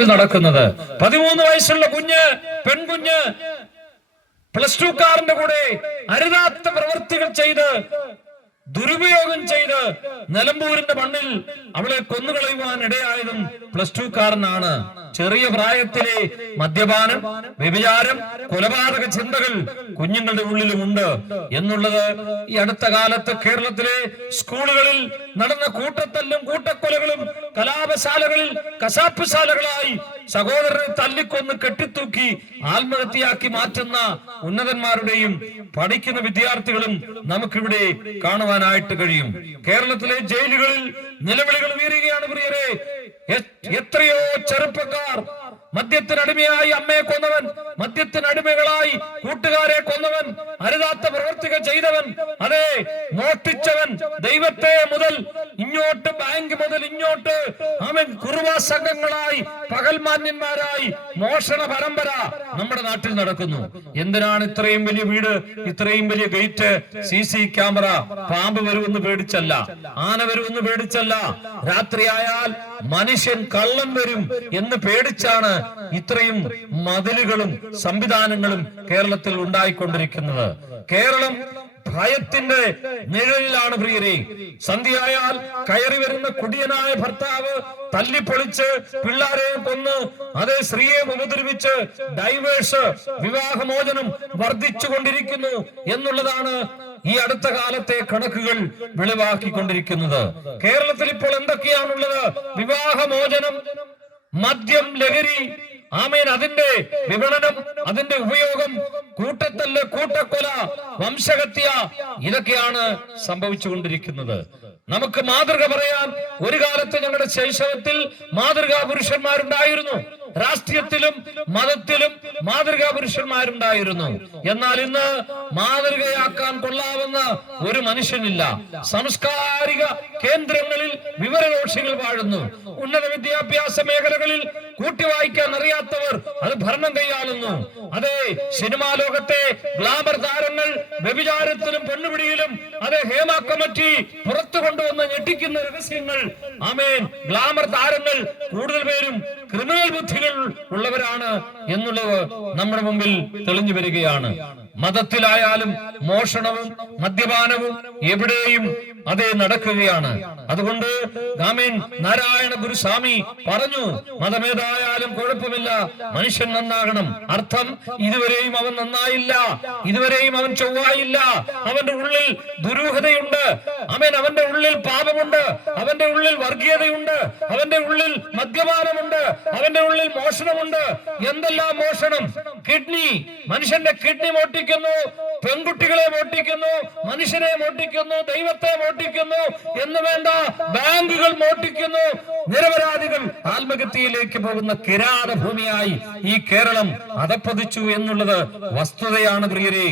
നാട്ടിൽ നടക്കുന്നത്. 13 വയസ്സുള്ള പെൺകുഞ്ഞ് +2 കാരന്റെ കൂടെ അരുതാത്ത പ്രവൃത്തികൾ ചെയ്ത് ദുരുപയോഗം ചെയ്ത് നിലമ്പൂരിന്റെ മണ്ണിൽ അവളെ കൊന്നുകളയുവാൻ ഇടയായതും +2 കാരനാണ്. ചെറിയ പ്രായത്തിലെ മദ്യപാനം, വ്യഭിചാരം, കൊലപാതക ചിന്തകൾ കുഞ്ഞുങ്ങളുടെ ഉള്ളിലുമുണ്ട് എന്നുള്ളത് ഈ അടുത്ത കാലത്ത് കേരളത്തിലെ സ്കൂളുകളിൽ നടന്ന കൂട്ടത്തല്ലും കൂട്ടക്കൊലകളും കലാപശാലകളിൽ കശാപ്പുശാലകളായി സഹോദരനെ തല്ലിക്കൊന്ന് കെട്ടിത്തൂക്കി ആത്മഹത്യയാക്കി മാറ്റുന്ന ഉന്നതന്മാരുടെയും പഠിക്കുന്ന വിദ്യാർത്ഥികളും നമുക്കിവിടെ കാണുവാനായിട്ട് കഴിയും. കേരളത്തിലെ ജയിലുകളിൽ നിലവിളികൾ ഉയരുകയാണ് പ്രിയരെ. എത്രയോ ചെറുപ്പക്കാർ മദ്യത്തിനടിമയായി അമ്മയെ കൊന്നവൻ, മദ്യത്തിനടിമകളായി കൂട്ടുകാരെ കൊന്നവൻ, അരുതാത്ത പ്രവർത്തികൾ ചെയ്തവൻ, അതെ മോഷ്ടിച്ചവൻ, ദൈവത്തെ മുതൽ ഇങ്ങോട്ട്, ബാങ്ക് മുതൽ ഇങ്ങോട്ട് അവൻ കുറുവാ സംഘങ്ങളായി, പകൽമാന്യന്മാരായി മോഷണ പരമ്പര നമ്മുടെ നാട്ടിൽ നടക്കുന്നു. എന്തിനാണ് ഇത്രയും വലിയ വീട്, ഇത്രയും വലിയ ഗേറ്റ്, CC ക്യാമറ? പാമ്പ് വരുമെന്ന് പേടിച്ചല്ല, ആന വരുമെന്ന് പേടിച്ചല്ല, രാത്രിയായാൽ മനുഷ്യൻ കള്ളം വരും എന്ന് പേടിച്ചാണ് ഇത്രയും മതിലുകളും സംവിധാനങ്ങളും കേരളത്തിൽ ഉണ്ടായിക്കൊണ്ടിരിക്കുന്നത്. കേരളം ഭയത്തിന്റെ നിഴലിലാണ് പ്രിയരെ. സന്ധ്യയായാൽ കയറി വരുന്ന കുടിയനായ ഭർത്താവ് തല്ലിപ്പൊളിച്ച് പിള്ളാരെ കൊന്ന്, അതേ സ്ത്രീയെ ഉപദ്രവിച്ച് ഡൈവേഴ്സ്, വിവാഹമോചനം വർദ്ധിച്ചുകൊണ്ടിരിക്കുന്നു എന്നുള്ളതാണ് ഈ അടുത്ത കാലത്തെ കണക്കുകൾ വെളിവാക്കിക്കൊണ്ടിരിക്കുന്നത്. കേരളത്തിൽ ഇപ്പോൾ എന്തൊക്കെയാണുള്ളത്? വിവാഹമോചനം, മദ്യം, ലഹരി, ആമേൻ, അതിന്റെ വിപണനം, അതിന്റെ ഉപയോഗം, കൂട്ടത്തല്ല്, കൂട്ടക്കൊല, വംശഹത്യ, ഇതൊക്കെയാണ് സംഭവിച്ചുകൊണ്ടിരിക്കുന്നത്. നമുക്ക് മാതൃക പറയാൻ ഒരു കാലത്ത് ഞങ്ങളുടെ ശൈശവത്തിൽ മാതൃകാ പുരുഷന്മാരുണ്ടായിരുന്നു. രാഷ്ട്രീയത്തിലും മതത്തിലും മാതൃകാ പുരുഷന്മാരുണ്ടായിരുന്നു. എന്നാൽ ഇന്ന് മാതൃകയാക്കാൻ കൊള്ളാവുന്ന ഒരു മനുഷ്യനില്ല. സാംസ്കാരിക കേന്ദ്രങ്ങളിൽ വിവരദോഷികൾ വാഴുന്നു. ഉന്നത വിദ്യാഭ്യാസ മേഖലകളിൽ കൂട്ടിവായിക്കാൻ അറിയാത്തവർ അത് ഭരണം കൈയാളുന്നു. അതെ, സിനിമാ ലോകത്തെ ഗ്ലാമർ താരങ്ങൾ വ്യഭിചാരത്തിലും പെണ്ണുപിടിയിലും, അതെ, ഹേമ കമ്മിറ്റി പുറത്തു കൊണ്ടുവന്ന് ഞെട്ടിക്കുന്ന രഹസ്യങ്ങൾ, ആമേൻ, ഗ്ലാമർ താരങ്ങൾ കൂടുതൽ പേരും ക്രിമിനൽ ബുദ്ധികൾ ഉള്ളവരാണ് എന്നുള്ളത് നമ്മുടെ മുമ്പിൽ തെളിഞ്ഞു വരികയാണ്. മതത്തിലായാലും മോഷണവും മദ്യപാനവും എവിടെയും അതേ നടക്കുകയാണ്. അതുകൊണ്ട് ആമേൻ, നാരായണ ഗുരുസ്വാമി പറഞ്ഞു, മതമേതായാലും കുഴപ്പമില്ല, മനുഷ്യൻ നന്നാകണം. അർത്ഥം, ഇതുവരെയും അവൻ നന്നായില്ല, ഇതുവരെയും അവൻ ചൊവ്വായില്ല, അവന്റെ ഉള്ളിൽ ദുരൂഹതയുണ്ട്, ആമേൻ, അവന്റെ ഉള്ളിൽ പാപമുണ്ട്, അവന്റെ ഉള്ളിൽ വർഗീയതയുണ്ട്, അവന്റെ ഉള്ളിൽ മദ്യപാനമുണ്ട്, അവന്റെ ഉള്ളിൽ മോഷണമുണ്ട്. എന്തെല്ലാം മോഷണം? കിഡ്നി, മനുഷ്യന്റെ കിഡ്നി മോട്ടിക്കുന്നു, പെൺകുട്ടികളെ മോട്ടിക്കുന്നു, മനുഷ്യനെ മോട്ടിക്കുന്നു, ദൈവത്തെ മോട്ടിക്കുന്നു എന്ന് വേണ്ട, ബാങ്കുകൾ മോട്ടിക്കുന്നു. നിരപരാധികൾ ആത്മഹത്യയിലേക്ക് പോകുന്ന കിരാത ഭൂമിയായി ഈ കേരളം അധപ്പതിച്ചു എന്നുള്ളത് വസ്തുതയാണ് പ്രിയരെ.